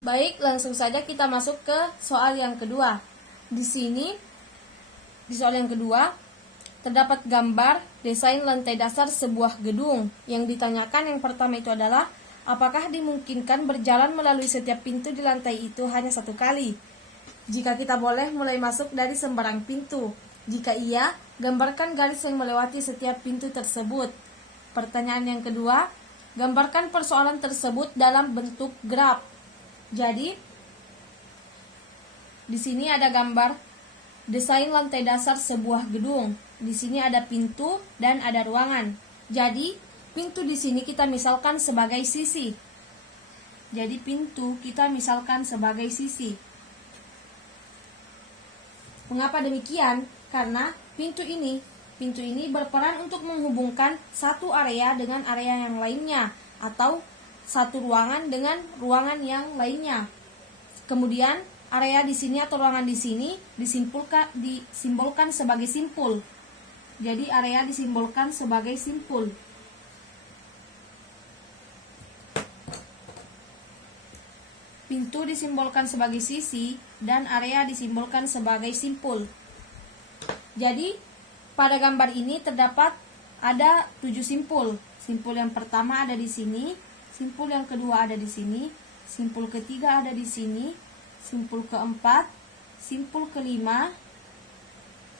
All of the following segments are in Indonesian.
Baik, langsung saja kita masuk ke soal yang kedua. Di sini, di soal yang kedua, terdapat gambar desain lantai dasar sebuah gedung. Yang ditanyakan yang pertama itu adalah, apakah dimungkinkan berjalan melalui setiap pintu di lantai itu hanya satu kali? Jika kita boleh mulai masuk dari sembarang pintu. Jika iya, gambarkan garis yang melewati setiap pintu tersebut. Pertanyaan yang kedua, gambarkan persoalan tersebut dalam bentuk graf. Jadi, di sini ada gambar desain lantai dasar sebuah gedung. Di sini ada pintu dan ada ruangan. Jadi, pintu di sini kita misalkan sebagai sisi. Jadi, pintu kita misalkan sebagai sisi. Mengapa demikian? Karena pintu ini berperan untuk menghubungkan satu area dengan area yang lainnya, atau satu ruangan dengan ruangan yang lainnya. Kemudian area di sini atau ruangan di sini disimbolkan sebagai simpul. Jadi area disimbolkan sebagai simpul. Pintu disimbolkan sebagai sisi dan area disimbolkan sebagai simpul. Jadi pada gambar ini terdapat ada 7 simpul. Simpul yang pertama ada di sini, simpul yang kedua ada di sini, simpul ketiga ada di sini, simpul keempat, simpul kelima,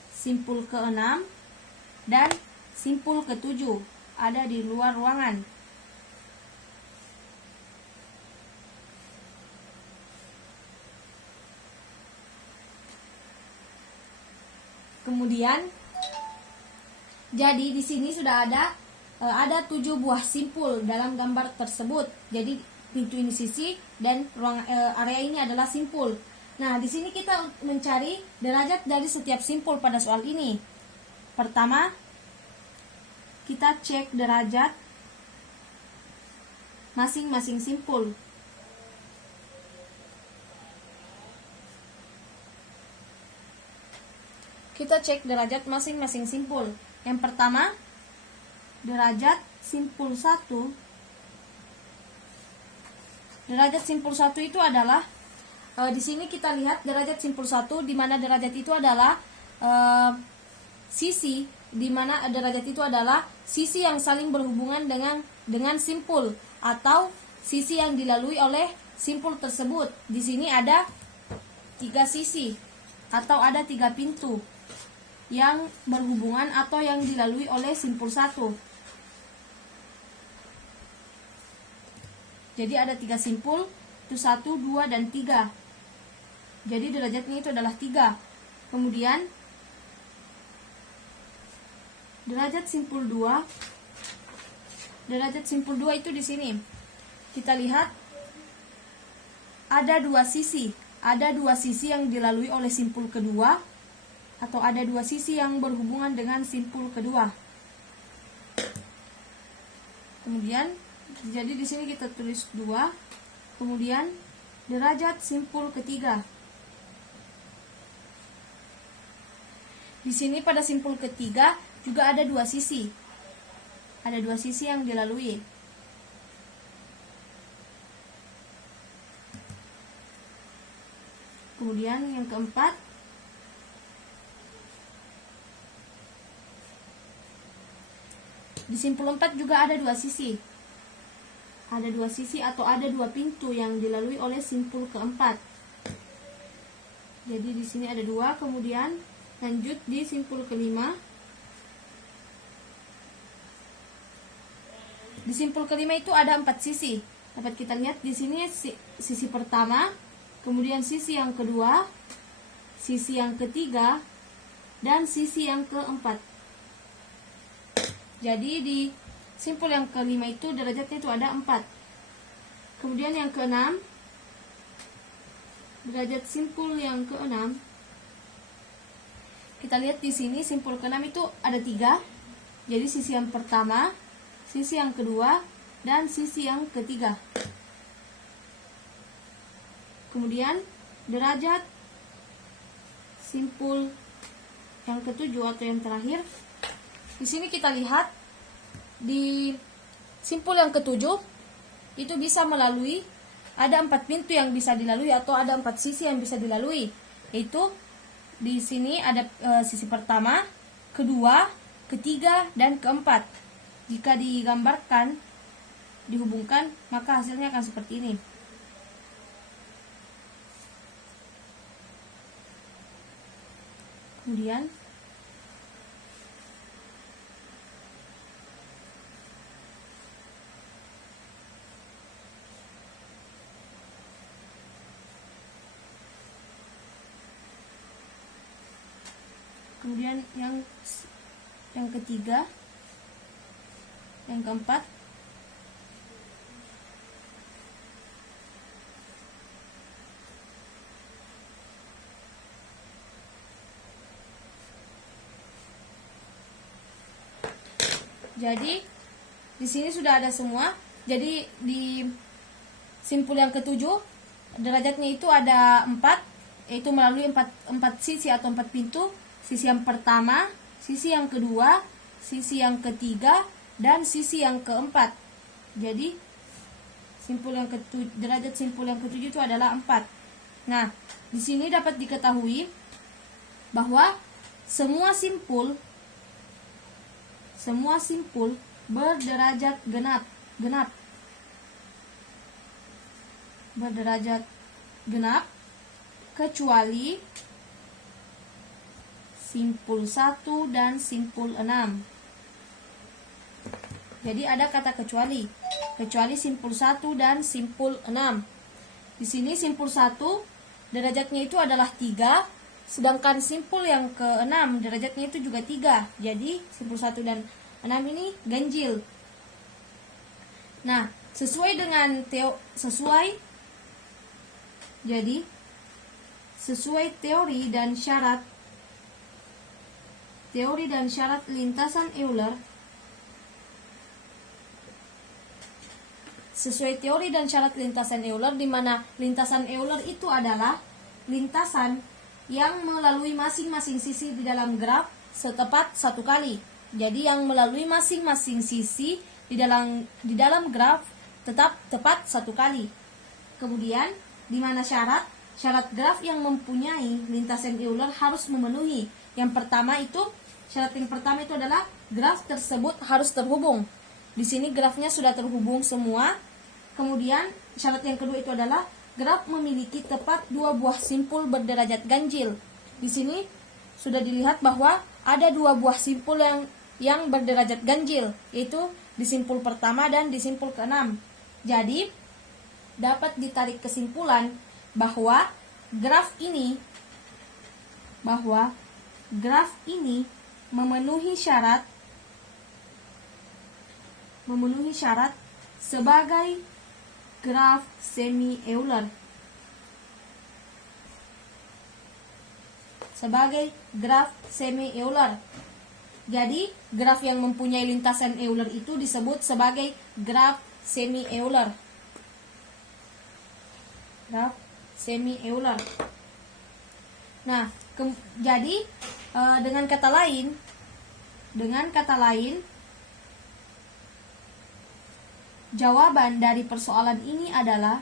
simpul keenam, dan simpul ketujuh ada di luar ruangan. Kemudian, jadi di sini sudah ada 7 buah simpul dalam gambar tersebut. Jadi pintu ini sisi dan area ini adalah simpul. Nah, di sini kita mencari derajat dari setiap simpul pada soal ini. Pertama, kita cek derajat masing-masing simpul. Kita cek derajat masing-masing simpul. Yang pertama, derajat simpul 1. Derajat simpul 1 itu adalah di sini kita lihat derajat simpul 1, di mana derajat itu adalah sisi, di mana derajat itu adalah sisi yang saling berhubungan dengan simpul atau sisi yang dilalui oleh simpul tersebut. Di sini ada 3 sisi atau ada 3 pintu yang berhubungan atau yang dilalui oleh simpul 1. Jadi ada 3 simpul, itu 1, 2, dan 3. Jadi derajatnya itu adalah 3. Kemudian derajat simpul 2. Derajat simpul 2 itu di sini. Kita lihat ada 2 sisi. Ada 2 sisi yang dilalui oleh simpul kedua, atau ada 2 sisi yang berhubungan dengan simpul kedua. Kemudian, jadi di sini kita tulis 2. Kemudian derajat simpul ketiga. Di sini pada simpul ketiga juga ada 2 sisi. Ada 2 sisi yang dilalui. Kemudian yang keempat, di simpul 4 juga ada 2 sisi. Ada 2 sisi atau ada 2 pintu yang dilalui oleh simpul keempat. Jadi di sini ada 2, kemudian lanjut di simpul kelima. Di simpul kelima itu ada 4 sisi. Dapat kita lihat di sini sisi pertama, kemudian sisi yang kedua, sisi yang ketiga, dan sisi yang keempat. Jadi di simpul yang kelima itu derajatnya itu ada 4. Kemudian yang keenam, derajat simpul yang keenam. Kita lihat di sini simpul keenam itu ada 3. Jadi sisi yang pertama, sisi yang kedua, dan sisi yang ketiga. Kemudian derajat simpul yang ketujuh atau yang terakhir. Di sini kita lihat di simpul yang ketujuh itu bisa melalui ada 4 pintu yang bisa dilalui atau ada 4 sisi yang bisa dilalui. Yaitu di sini ada sisi pertama, kedua, ketiga, dan keempat. Jika digambarkan, dihubungkan, maka hasilnya akan seperti ini. Kemudian yang ketiga, yang keempat, jadi di sini sudah ada semua. Jadi di simpul yang ketujuh derajatnya itu ada 4, yaitu melalui 4 sisi atau 4 pintu. Sisi yang pertama, sisi yang kedua, sisi yang ketiga, dan sisi yang keempat. Jadi derajat simpul yang ketujuh itu adalah 4. Nah, di sini dapat diketahui bahwa semua simpul berderajat genap kecuali simpul 1 dan simpul 6. Jadi ada kata kecuali simpul 1 dan simpul 6. Di sini simpul 1 derajatnya itu adalah 3, sedangkan simpul yang ke-6 derajatnya itu juga 3. Jadi simpul 1 dan 6 ini ganjil. Nah, sesuai teori dan syarat lintasan Euler. Sesuai teori dan syarat lintasan Euler, di mana lintasan Euler itu adalah lintasan yang melalui masing-masing sisi di dalam graf setepat 1 kali. Jadi yang melalui masing-masing sisi di dalam graf tepat 1 kali. Kemudian di mana syarat graf yang mempunyai lintasan Euler harus memenuhi. Syarat yang pertama itu adalah graf tersebut harus terhubung. Di sini grafnya sudah terhubung semua. Kemudian syarat yang kedua itu adalah graf memiliki tepat 2 buah simpul berderajat ganjil. Di sini sudah dilihat bahwa ada 2 buah simpul yang berderajat ganjil, yaitu di simpul pertama dan di simpul ke-6. Jadi dapat ditarik kesimpulan bahwa graf ini memenuhi syarat sebagai graf semi-Euler. Jadi, graf yang mempunyai lintasan Euler itu disebut sebagai graf semi-Euler. Nah, jadi dengan kata lain, jawaban dari persoalan ini adalah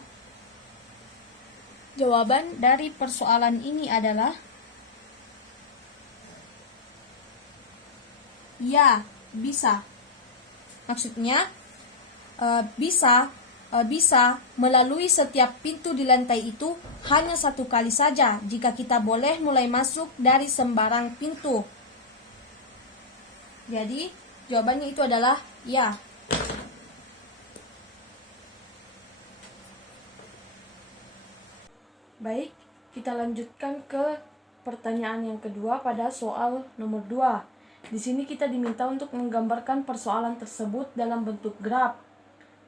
ya, bisa. Maksudnya bisa melalui setiap pintu di lantai itu hanya 1 kali saja jika kita boleh mulai masuk dari sembarang pintu. Jadi jawabannya itu adalah ya. Baik, kita lanjutkan ke pertanyaan yang kedua pada soal nomor 2. Di sini kita diminta untuk menggambarkan persoalan tersebut dalam bentuk graf.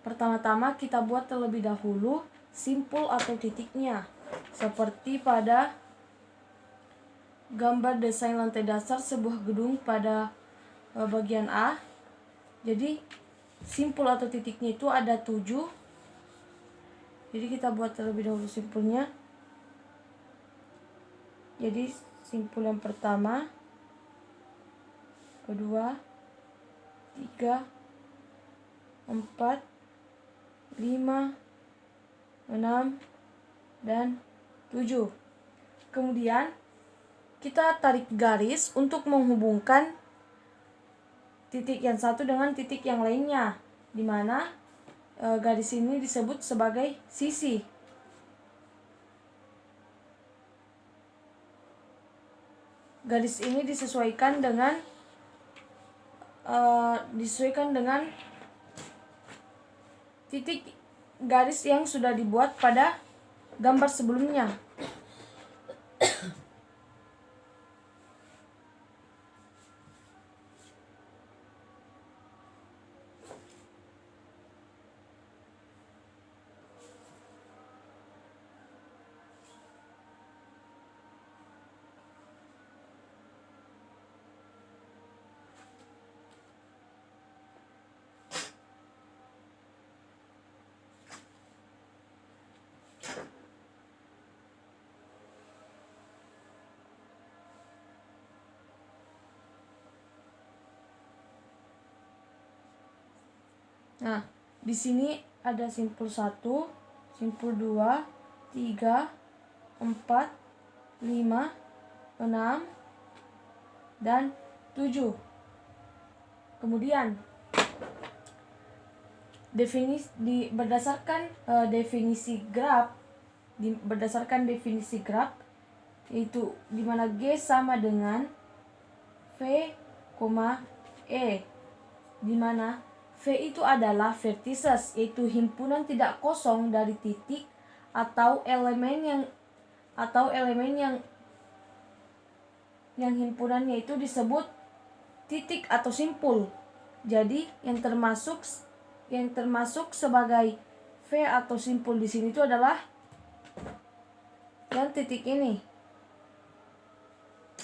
Pertama-tama kita buat terlebih dahulu simpul atau titiknya, seperti pada gambar desain lantai dasar sebuah gedung pada bagian A. Jadi simpul atau titiknya itu ada 7. Jadi kita buat terlebih dahulu simpulnya. Jadi simpul yang pertama, kedua, 3, 4, 5, 6, dan 7. Kemudian kita tarik garis untuk menghubungkan titik yang satu dengan titik yang lainnya, di mana garis ini disebut sebagai sisi. Garis ini disesuaikan dengan titik garis yang sudah dibuat pada gambar sebelumnya. Nah, di sini ada simpul 1, simpul 2, 3, 4, 5, 6, dan 7. Kemudian berdasarkan definisi graf, yaitu di mana G sama dengan V, E, di mana V itu adalah vertices, yaitu himpunan tidak kosong dari titik atau elemen yang himpunannya itu disebut titik atau simpul. Jadi yang termasuk sebagai V atau simpul di sini itu adalah yang titik ini.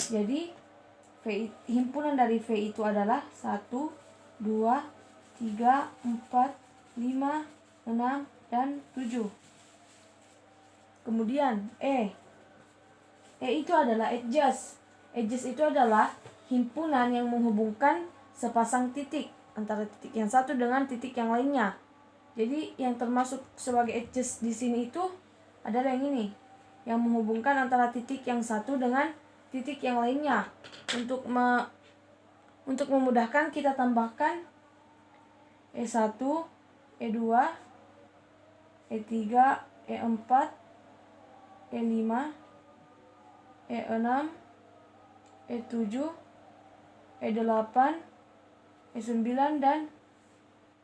Jadi himpunan dari V itu adalah 1, 2, 3, 4, 5, 6, dan 7. Kemudian E itu adalah edges. Edges itu adalah himpunan yang menghubungkan sepasang titik antara titik yang satu dengan titik yang lainnya. Jadi yang termasuk sebagai edges di sini itu adalah yang ini, yang menghubungkan antara titik yang satu dengan titik yang lainnya. Untuk memudahkan, kita tambahkan E1, E2, E3, E4, E5, E6, E7, E8, E9, dan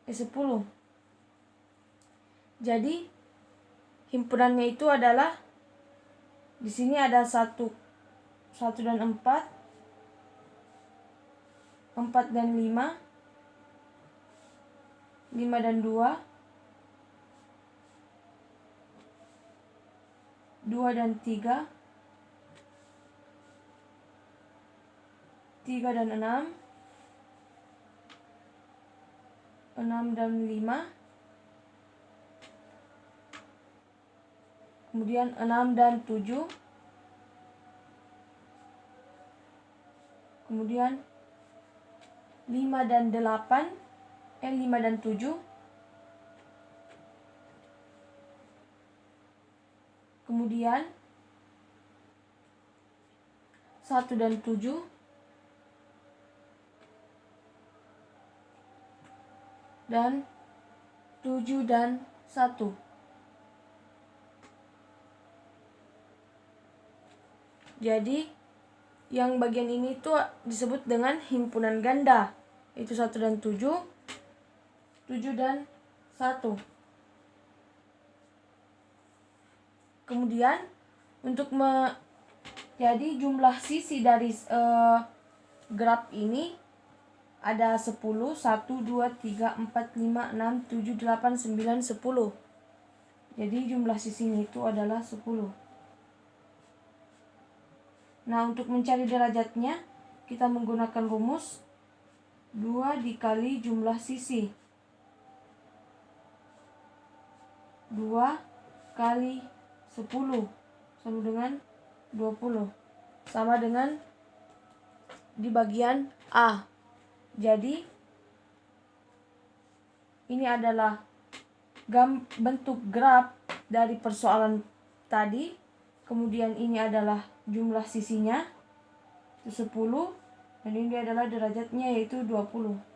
E10. Jadi himpunannya itu adalah di sini ada 1 dan 4, 4 dan 5, 5 dan 2, 2 dan 3, 3 dan 6, 6 dan 5, kemudian 6 dan 7, kemudian 5 dan 8, 5 dan 7, kemudian 1 dan 7, dan 7 dan 1. Jadi yang bagian ini tuh disebut dengan himpunan ganda, yaitu 1 dan 7, 7 dan 1. Kemudian untuk jadi jumlah sisi dari graf ini ada 10, 1, 2, 3, 4, 5, 6, 7, 8, 9, 10. Jadi jumlah sisinya itu adalah 10. Nah, untuk mencari derajatnya, kita menggunakan rumus 2 dikali jumlah sisi. 2 kali 10 sama dengan 20. Sama dengan di bagian A. Jadi ini adalah bentuk graf dari persoalan tadi. Kemudian ini adalah jumlah sisinya, itu 10, dan ini adalah derajatnya yaitu 20.